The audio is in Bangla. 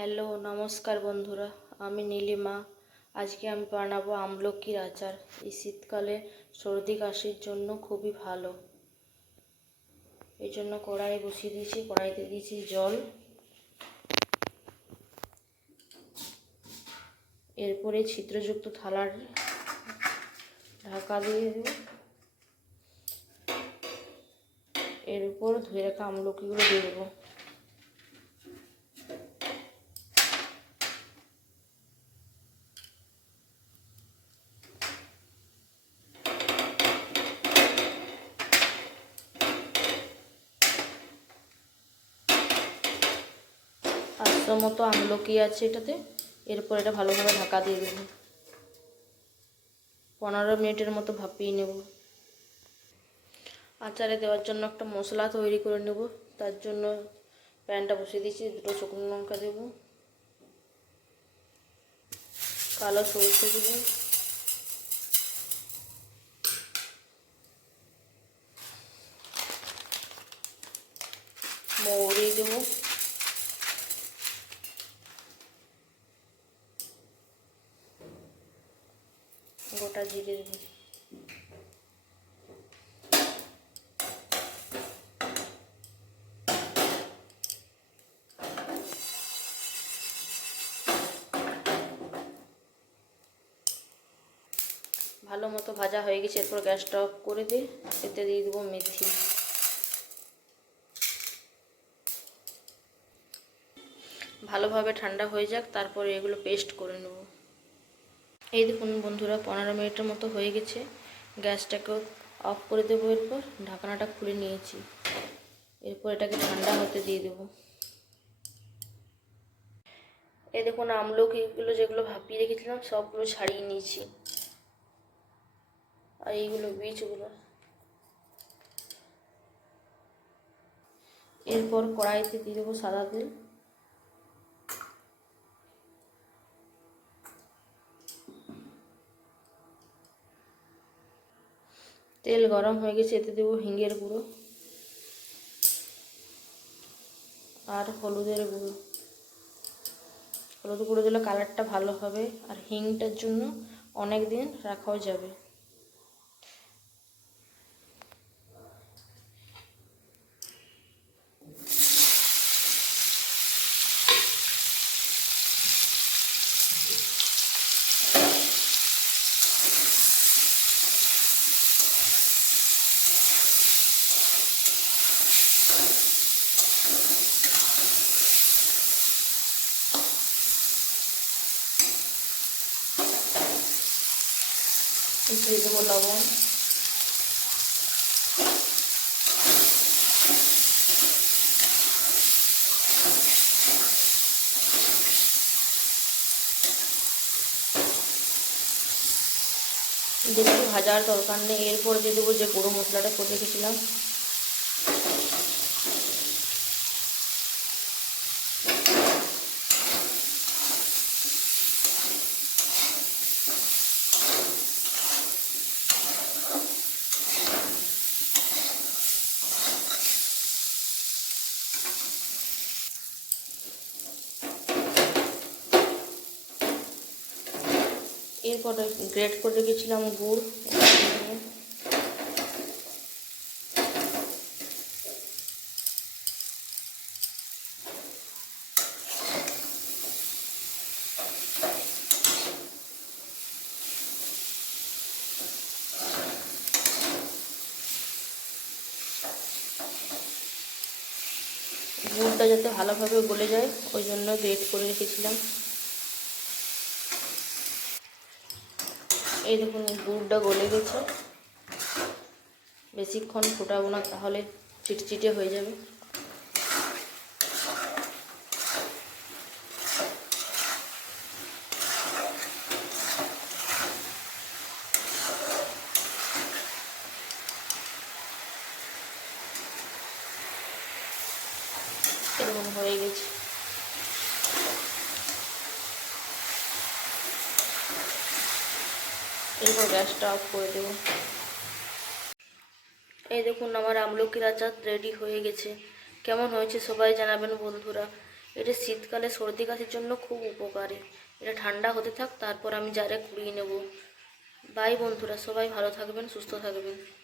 হ্যালো, নমস্কার বন্ধুরা, আমি নীলিমা। আজকে আমি বানাবো আমলকির আচার। এই শীতকালে সর্দি কাশির জন্য খুবই ভালো। এই জন্য কড়াই বসিয়ে দিয়েছি, কড়াইতে দিয়েছি জল। এরপরে ছিদ্রযুক্ত থালার ঢাকা দিয়ে দেব। এর উপর ধুয়ে রাখা আমলকিগুলো দিয়ে দেবো। পাঁচশো মতো আমলকি আছে এটাতে। এরপর এটা ভালোভাবে ঢাকা দিয়ে দেবো। পনেরো মিনিটের মতো ভাপিয়ে নেব। আচারে দেওয়ার জন্য একটা মশলা তৈরি করে নেব। তার জন্য প্যানটা বসিয়ে দিয়েছি, দুটো শুকনো লঙ্কা দেব। কালো সরষে দেব। মৌরি দেবো। গোটা জিরে দেবো। ভালো মতো ভাজা হয়ে গেছে, এরপর গ্যাসটা অফ করে দিয়ে এতে দিয়ে দেবো মেথি। ভালোভাবে ঠান্ডা হয়ে যাক, তারপরে এগুলো পেস্ট করে নেব। এই দেখুন বন্ধুরা, পনেরো মিনিটের মতো হয়ে গেছে। গ্যাসটাকেও অফ করে দেবো এরপর। ঢাকনাটা খুলে নিয়েছি। এরপর এটাকে ঠান্ডা হতে দিয়ে দেবো। এই দেখুন আমলকিগুলো যেগুলো ভাপিয়ে রেখেছিলাম, সবগুলো ছাড়িয়ে নিয়েছি। আর এইগুলো বীজগুলো। এরপর কড়াইতে দিয়ে দেবো সাদা তেল। তেল গরম হয়ে গেছে, এতে দেবো হিঙ্গের গুঁড়ো আর হলুদের গুঁড়ো। হলুদ গুঁড়ো দিলে কালারটা ভালো হবে, আর হিংটার জন্য অনেক দিন রাখাও যাবে। দিয়ে দেবো লবণ। বেশি ভাজার দরকার নেই। এরপর দিয়ে দেবো যে গুঁড়ো মশলাটা করে রেখেছিলাম। এরপর গ্রেট করে রেখেছিলাম গুড়। গুড়টা যাতে ভালোভাবে গলে যায়, ওই জন্য গ্রেট করে রেখেছিলাম। এই দেখুন, গুড়টা গলে গেছে। বেশিক্ষণ ফোটাবো না, তাহলে চিটচিটে হয়ে যাবে। এরকম হয়ে গেছে। এরপর গ্যাসটা অফ করে দেব। এই দেখুন, আমার আমলকির রাজা রেডি হয়ে গেছে। কেমন হয়েছে সবাই জানাবেন বন্ধুরা। এটা শীতকালে সর্দি কাশির জন্য খুব উপকারী। এটা ঠান্ডা হতে থাক, তারপর আমি যারে কুড়িয়ে নেব। বাই বন্ধুরা, সবাই ভালো থাকবেন, সুস্থ থাকবেন।